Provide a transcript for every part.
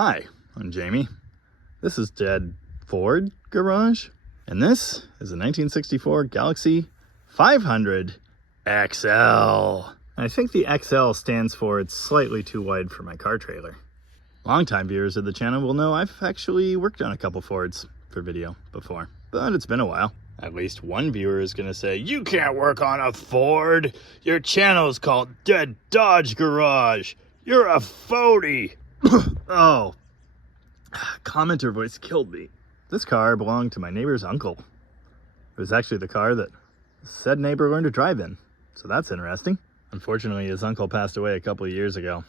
Hi, I'm Jamie. This is Dead Ford Garage, and this is a 1964 Galaxie 500 XL. I think the XL stands for it's slightly too wide for my car trailer. Longtime viewers of the channel will know I've actually worked on a couple Fords for video before, but it's been a while. At least one viewer is going to say, "You can't work on a Ford. Your channel is called Dead Dodge Garage. You're a phony." Oh, commenter voice killed me. This car belonged to my neighbor's uncle. It was actually the car that said neighbor learned to drive in, so that's interesting. Unfortunately, his uncle passed away a couple of years ago.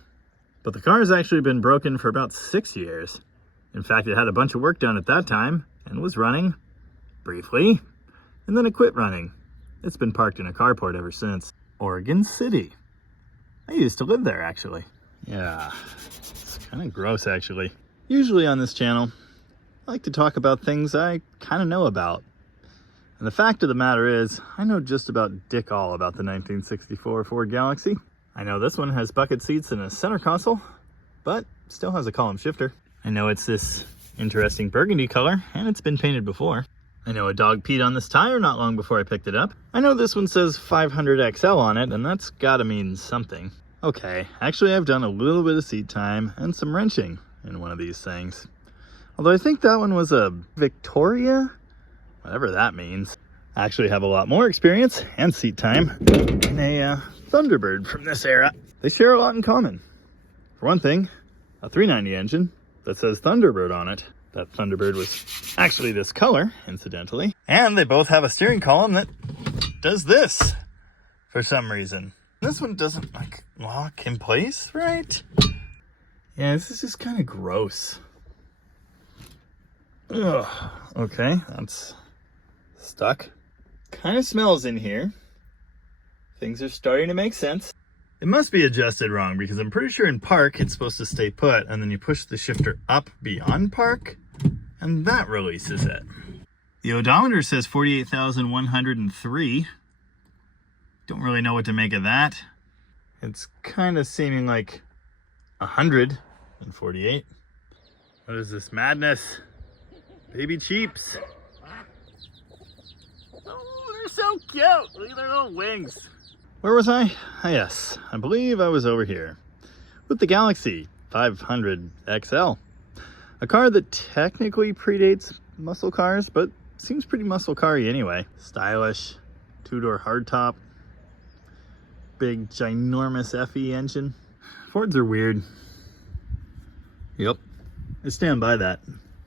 But the car has actually been broken for about 6 years. In fact, it had a bunch of work done at that time and was running briefly, and then it quit running. It's been parked in a carport ever since. Oregon City. I used to live there, actually. Yeah, it's kind of gross, actually. Usually on this channel, I like to talk about things I kind of know about. And the fact of the matter is, I know just about dick all about the 1964 Ford Galaxie. I know this one has bucket seats and a center console, but still has a column shifter. I know it's this interesting burgundy color, and it's been painted before. I know a dog peed on this tire not long before I picked it up. I know this one says 500 XL on it, and that's gotta mean something. Okay, actually I've done a little bit of seat time and some wrenching in one of these things. Although I think that one was a Victoria, whatever that means. I actually have a lot more experience and seat time in a Thunderbird from this era. They share a lot in common. For one thing, a 390 engine that says Thunderbird on it. That Thunderbird was actually this color, incidentally. And they both have a steering column that does this for some reason. This one doesn't like lock in place, right? Yeah, this is just kind of gross. Ugh. Okay, that's stuck. Kind of smells in here. Things are starting to make sense. It must be adjusted wrong because I'm pretty sure in park it's supposed to stay put, and then you push the shifter up beyond park and that releases it. The odometer says 48,103. Don't really know what to make of that. It's kind of seeming like 148. What is this madness? Baby Cheeps. Oh, they're so cute. Look at their little wings. Where was I? Ah, yes, I believe I was over here with the Galaxie 500 XL. A car that technically predates muscle cars, but seems pretty muscle car-y anyway. Stylish, two-door hardtop, big ginormous FE engine. Fords are weird. Yep, I stand by that.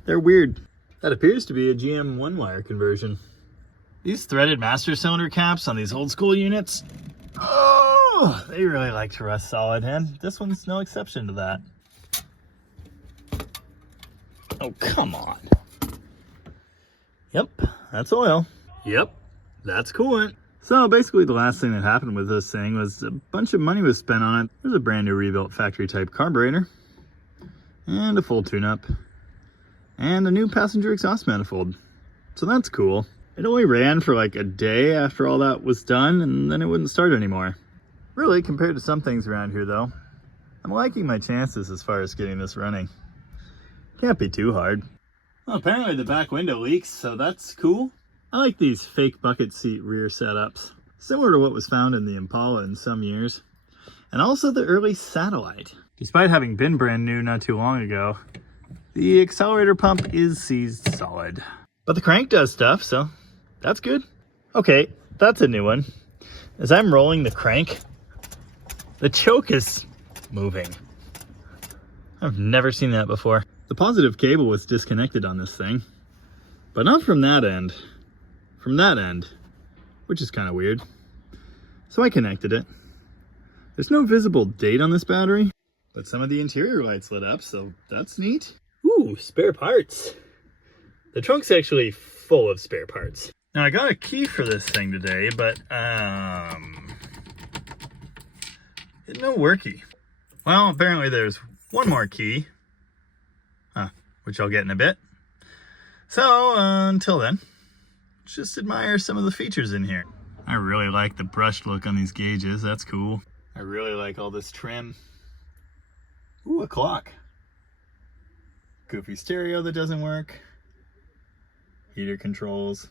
They're weird. That appears to be a GM one-wire conversion. These threaded master cylinder caps on these old school units, oh, they really like to rust solid, and this one's no exception to that. Oh, come on. Yep, that's oil. Yep, that's coolant. So basically the last thing that happened with this thing was a bunch of money was spent on it. There's a brand new rebuilt factory type carburetor and a full tune-up and a new passenger exhaust manifold. So that's cool. It only ran for like a day after all that was done, and then it wouldn't start anymore. Really, compared to some things around here though, I'm liking my chances as far as getting this running. Can't be too hard. Well, apparently the back window leaks, so that's cool. I like these fake bucket seat rear setups, similar to what was found in the Impala in some years, and also the early Satellite. Despite having been brand new not too long ago, the accelerator pump is seized solid. But the crank does stuff, so that's good. Okay, that's a new one. As I'm rolling the crank, the choke is moving. I've never seen that before. The positive cable was disconnected on this thing, but not from that end. From that end, which is kind of weird. So I connected it. There's no visible date on this battery, but some of the interior lights lit up, so that's neat. Ooh, spare parts. The trunk's actually full of spare parts. Now I got a key for this thing today, but it's no worky. Well, apparently there's one more key, which I'll get in a bit. So until then, let's just admire some of the features in here. I really like the brushed look on these gauges. That's cool. I really like all this trim. Ooh, a clock. Goofy stereo that doesn't work. Heater controls.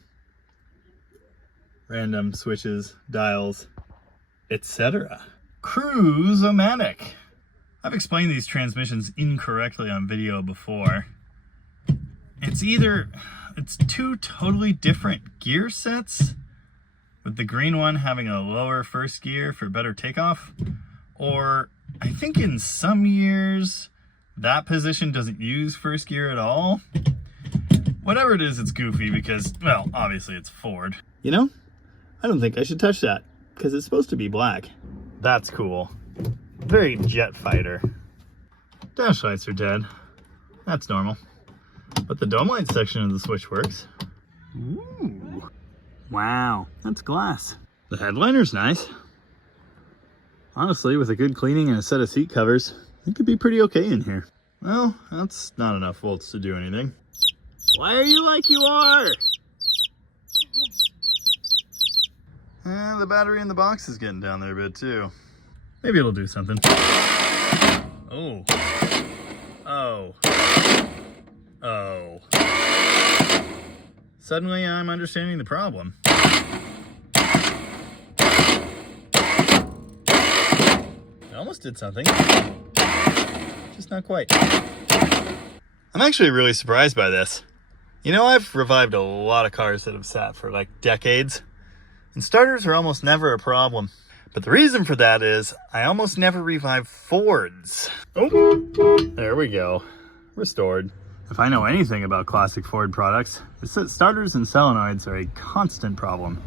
Random switches, dials, etc. Cruise-o-matic. I've explained these transmissions incorrectly on video before. It's two totally different gear sets, with the green one having a lower first gear for better takeoff, or I think in some years that position doesn't use first gear at all. Whatever it is, it's goofy because, well, obviously it's Ford. You know, I don't think I should touch that because it's supposed to be black. That's cool. Very jet fighter. Dash lights are dead. That's normal. But the dome light section of the switch works. Ooh. Wow, that's glass. The headliner's nice. Honestly, with a good cleaning and a set of seat covers, it could be pretty okay in here. Well, that's not enough volts to do anything. Why are you like you are? The battery in the box is getting down there a bit too. Maybe it'll do something. Oh. Oh. Oh. Suddenly I'm understanding the problem. It almost did something. Just not quite. I'm actually really surprised by this. You know, I've revived a lot of cars that have sat for like decades, and starters are almost never a problem. But the reason for that is I almost never revive Fords. Oh, there we go. Restored. If I know anything about classic Ford products, it's that starters and solenoids are a constant problem.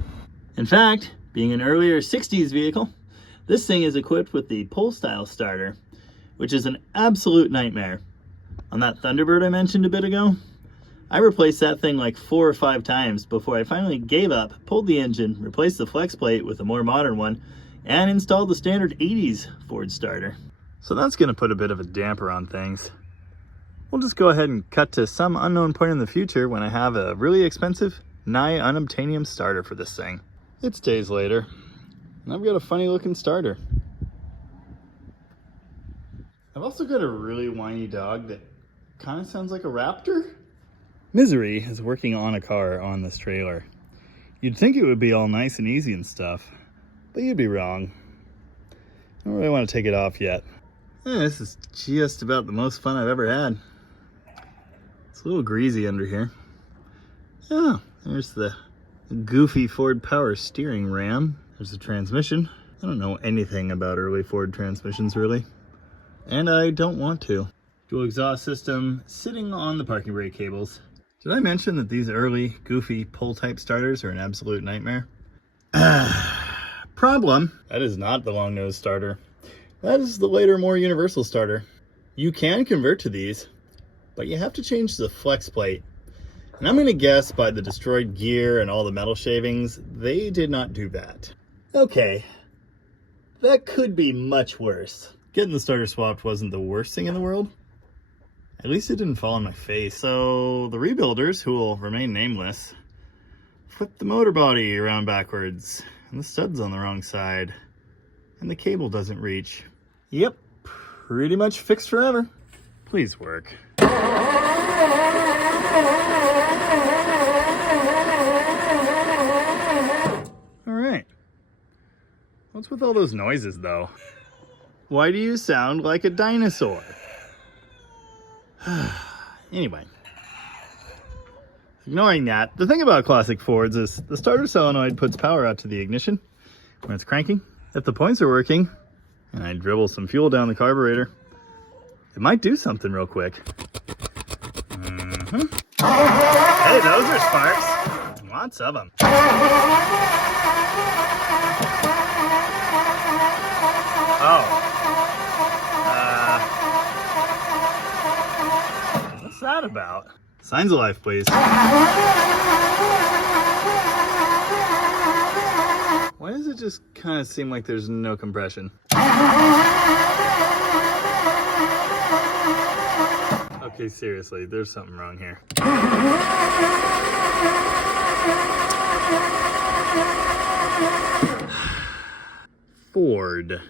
In fact, being an earlier 60s vehicle, this thing is equipped with the pull-style starter, which is an absolute nightmare. On that Thunderbird I mentioned a bit ago, I replaced that thing like 4 or 5 times before I finally gave up, pulled the engine, replaced the flex plate with a more modern one, and installed the standard 80s Ford starter. So that's going to put a bit of a damper on things. We'll just go ahead and cut to some unknown point in the future when I have a really expensive, nigh unobtainium starter for this thing. It's days later, and I've got a funny looking starter. I've also got a really whiny dog that kind of sounds like a raptor. Misery is working on a car on this trailer. You'd think it would be all nice and easy and stuff, but you'd be wrong. I don't really want to take it off yet. This is just about the most fun I've ever had. It's a little greasy under here. Oh, there's the goofy Ford power steering ram. There's the transmission. I don't know anything about early Ford transmissions really, and I don't want to. Dual exhaust system sitting on the parking brake cables. Did I mention that these early goofy pull type starters are an absolute nightmare? Problem, that is not the long nose starter. That is the later, more universal starter. You can convert to these, but you have to change the flex plate. And I'm going to guess by the destroyed gear and all the metal shavings, they did not do that. Okay, that could be much worse. Getting the starter swapped wasn't the worst thing in the world. At least it didn't fall on my face. So the rebuilders, who will remain nameless, flipped the motor body around backwards, and the stud's on the wrong side, and the cable doesn't reach. Yep, pretty much fixed forever. Please work. All right. What's with all those noises, though? Why do you sound like a dinosaur? Anyway, ignoring that, the thing about classic Fords is the starter solenoid puts power out to the ignition when it's cranking. If the points are working, and I dribble some fuel down the carburetor, it might do something real quick. Hey, those are sparks. Lots of them. Oh. What's that about? Signs of life, please. Why does it just kind of seem like there's no compression? Okay, seriously, there's something wrong here. Ford.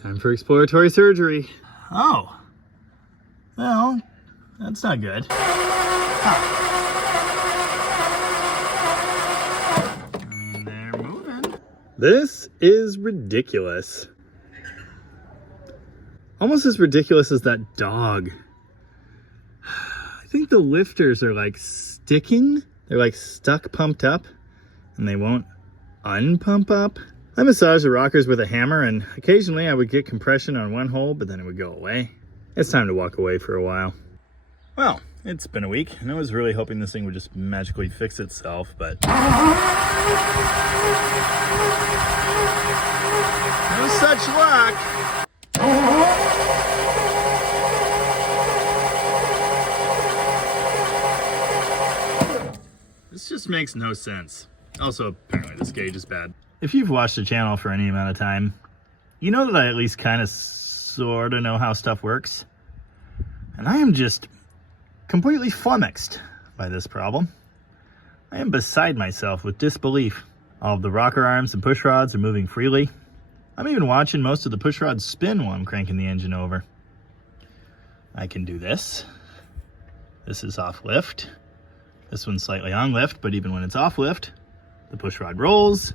Time for exploratory surgery. Oh. Well, That's not good. Huh. I mean, they're moving. This is ridiculous. Almost as ridiculous as that dog. I think the lifters are like sticking. They're like stuck pumped up and they won't unpump up. I massage the rockers with a hammer and occasionally I would get compression on one hole, but then it would go away. It's time to walk away for a while. Well, it's been a week and I was really hoping this thing would just magically fix itself, but no such luck. This just makes no sense. Also, apparently this gauge is bad. If you've watched the channel for any amount of time, you know that I at least kind of sort of know how stuff works. And I am just completely flummoxed by this problem. I am beside myself with disbelief. All of the rocker arms and push rods are moving freely. I'm even watching most of the push rods spin while I'm cranking the engine over. I can do this. This is off lift. This one's slightly on lift, but even when it's off lift, the push rod rolls.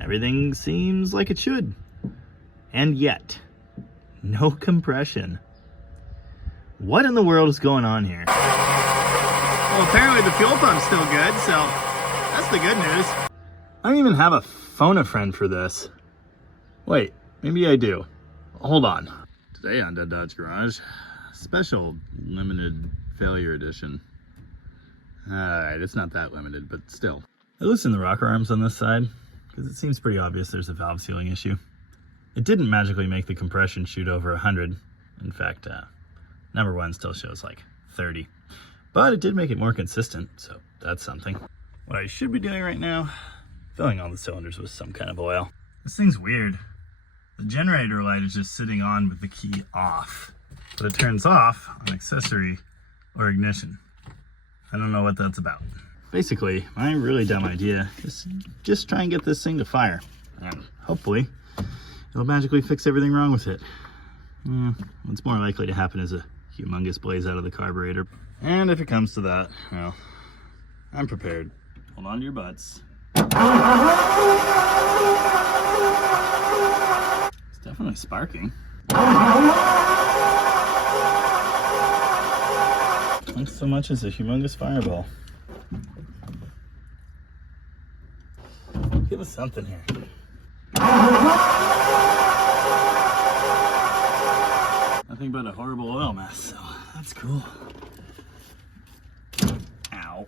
Everything seems like it should. And yet, no compression. What in the world is going on here? Well, apparently the fuel pump's still good, so that's the good news. I don't even have a phone a friend for this. Wait, maybe I do. Hold on. Today on Dead Dodge Garage, special limited failure edition. Alright, it's not that limited, but still. I loosened the rocker arms on this side because it seems pretty obvious there's a valve sealing issue. It didn't magically make the compression shoot over 100. In fact, number one still shows like 30. But it did make it more consistent, so that's something. What I should be doing right now, filling all the cylinders with some kind of oil. This thing's weird. The generator light is just sitting on with the key off, but it turns off on accessory or ignition. I don't know what that's about. Basically, my really dumb idea is just try and get this thing to fire. And hopefully, it'll magically fix everything wrong with it. What's more likely to happen is a humongous blaze out of the carburetor. And if it comes to that, well, I'm prepared. Hold on to your butts. It's definitely sparking. Not so much as a humongous fireball. Give us something here. Nothing but a horrible oil mess, so that's cool. Ow.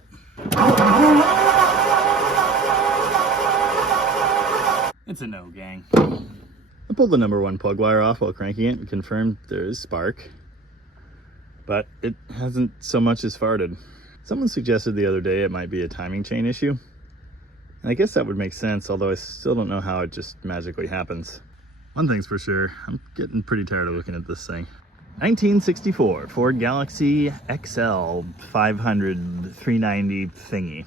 It's a no, gang. I pulled the number one plug wire off while cranking it and confirmed there is spark, but it hasn't so much as farted. Someone suggested the other day it might be a timing chain issue. And I guess that would make sense, although I still don't know how it just magically happens. One thing's for sure, I'm getting pretty tired of looking at this thing. 1964 Ford Galaxie XL 500 390 thingy.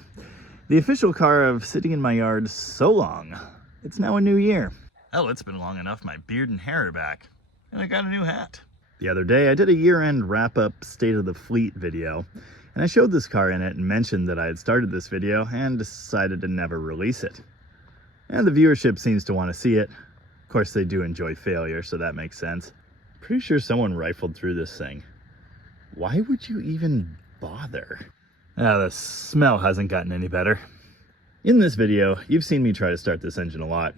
The official car of sitting in my yard so long. It's now a new year. Hell, it's been long enough my beard and hair are back. And I got a new hat. The other day I did a year-end wrap-up State of the Fleet video. And I showed this car in it and mentioned that I had started this video and decided to never release it. And the viewership seems to want to see it. Of course, they do enjoy failure, so that makes sense. Pretty sure someone rifled through this thing. Why would you even bother? The smell hasn't gotten any better. In this video, you've seen me try to start this engine a lot.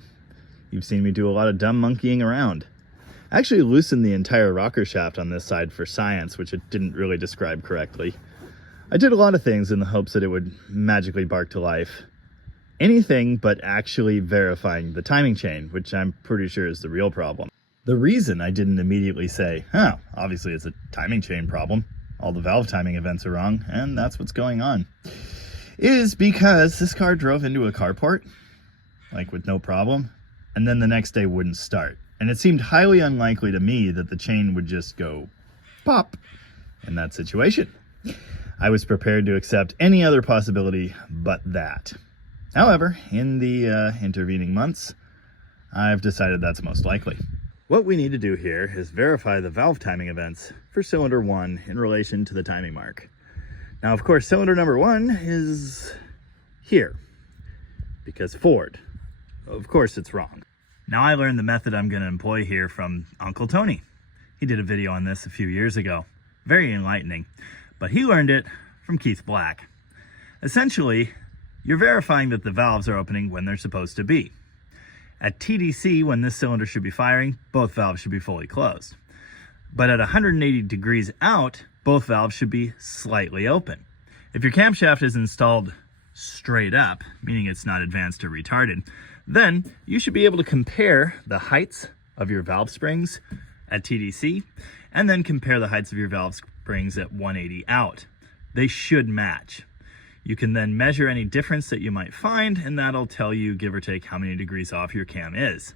You've seen me do a lot of dumb monkeying around. I actually loosened the entire rocker shaft on this side for science, which it didn't really describe correctly. I did a lot of things in the hopes that it would magically bark to life. Anything but actually verifying the timing chain, which I'm pretty sure is the real problem. The reason I didn't immediately say, obviously it's a timing chain problem, all the valve timing events are wrong, and that's what's going on, is because this car drove into a carport, like with no problem, and then the next day wouldn't start. And it seemed highly unlikely to me that the chain would just go pop in that situation. I was prepared to accept any other possibility but that. However, in the intervening months, I've decided that's most likely. What we need to do here is verify the valve timing events for cylinder 1 in relation to the timing mark. Now, of course, cylinder number 1 is here, because Ford. Of course, it's wrong. Now, I learned the method I'm going to employ here from Uncle Tony. He did a video on this a few years ago. Very enlightening. But he learned it from Keith Black. Essentially, you're verifying that the valves are opening when they're supposed to be. At TDC, when this cylinder should be firing, both valves should be fully closed. But at 180 degrees out, both valves should be slightly open. If your camshaft is installed straight up, meaning it's not advanced or retarded, then you should be able to compare the heights of your valve springs at TDC and then compare the heights of your valve springs at 180 out. They should match. You can then measure any difference that you might find, and that'll tell you, give or take, how many degrees off your cam is.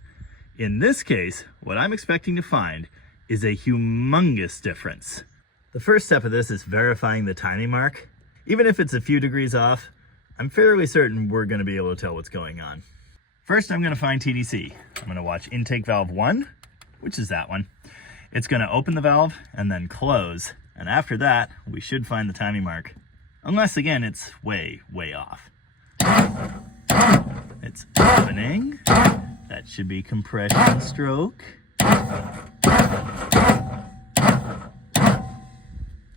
In this case, what I'm expecting to find is a humongous difference. The first step of this is verifying the timing mark. Even if it's a few degrees off, I'm fairly certain we're going to be able to tell what's going on. First, I'm going to find TDC. I'm going to watch intake valve 1, which is that one. It's going to open the valve and then close, and after that, we should find the timing mark. Unless, again, it's way, way off. It's opening. That should be compression stroke.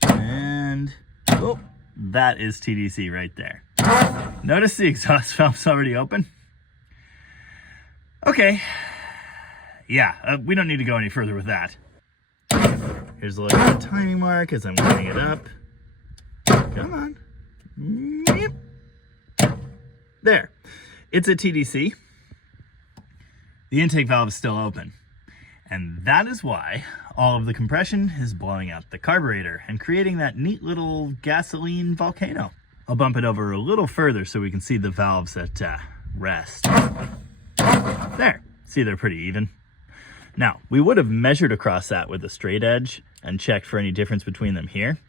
And, oh, that is TDC right there. Notice the exhaust valve's already open? Okay. Yeah, we don't need to go any further with that. Here's a look at the timing mark as I'm lining it up. Come on. Yep. There. It's a TDC. The intake valve is still open. And that is why all of the compression is blowing out the carburetor and creating that neat little gasoline volcano. I'll bump it over a little further so we can see the valves at rest. There. See, they're pretty even. Now, we would have measured across that with a straight edge and checked for any difference between them here.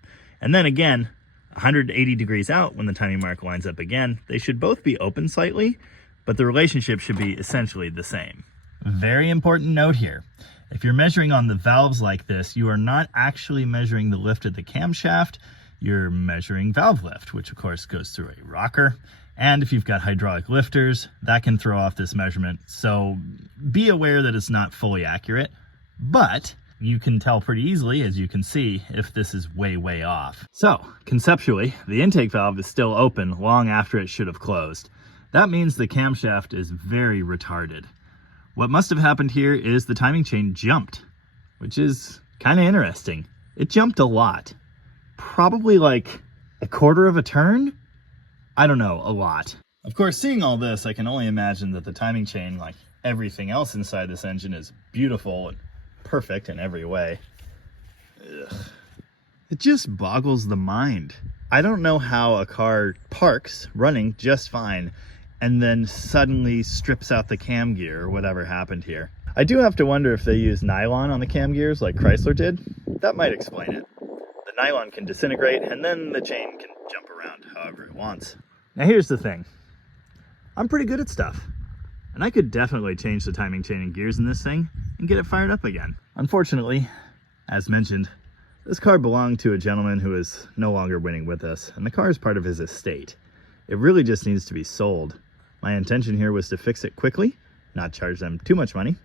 And then again, 180 degrees out, when the timing mark lines up again, they should both be open slightly, but the relationship should be essentially the same. Very important note here. If you're measuring on the valves like this, you are not actually measuring the lift of the camshaft. You're measuring valve lift, which of course goes through a rocker. And if you've got hydraulic lifters, that can throw off this measurement. So be aware that it's not fully accurate, but you can tell pretty easily, as you can see, if this is way, way off. So conceptually, the intake valve is still open long after it should have closed. That means the camshaft is very retarded. What must have happened here is the timing chain jumped, which is kind of interesting. It jumped a lot. Probably like a quarter of a turn? I don't know, a lot. Of course, seeing all this, I can only imagine that the timing chain, like everything else inside this engine, is beautiful and perfect in every way. Ugh. It just boggles the mind. I don't know how a car parks running just fine and then suddenly strips out the cam gear or whatever happened here. I do have to wonder if they use nylon on the cam gears like Chrysler did. That might explain it. The nylon can disintegrate and then the chain can jump around however it wants. Now here's the thing. I'm pretty good at stuff. And I could definitely change the timing chain and gears in this thing and get it fired up again. Unfortunately, as mentioned, this car belonged to a gentleman who is no longer winning with us, and the car is part of his estate. It really just needs to be sold. My intention here was to fix it quickly, not charge them too much money,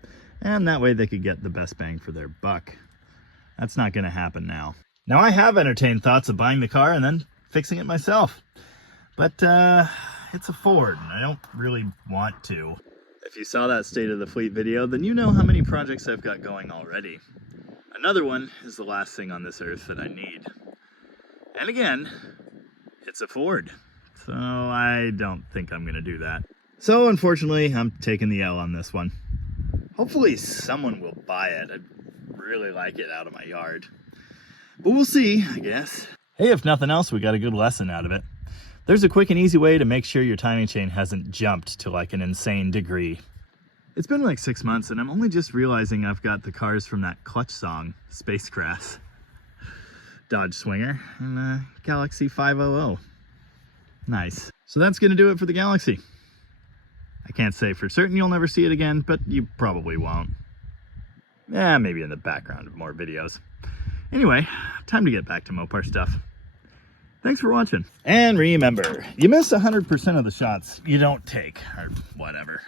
and that way they could get the best bang for their buck. That's not going to happen now. Now, I have entertained thoughts of buying the car and then fixing it myself, but it's a Ford, and I don't really want to. If you saw that State of the Fleet video, then you know how many projects I've got going already. Another one is the last thing on this earth that I need. And again, it's a Ford. So I don't think I'm going to do that. So unfortunately, I'm taking the L on this one. Hopefully someone will buy it. I'd really like it out of my yard. But we'll see, I guess. Hey, if nothing else, we got a good lesson out of it. There's a quick and easy way to make sure your timing chain hasn't jumped to like an insane degree. It's been like 6 months and I'm only just realizing I've got the cars from that Clutch song, Space Grass, Dodge Swinger, and Galaxie 500. Nice. So that's going to do it for the Galaxie. I can't say for certain you'll never see it again, but you probably won't. maybe in the background of more videos. Anyway, time to get back to Mopar stuff. Thanks for watching. And remember, you miss 100% of the shots you don't take, or whatever.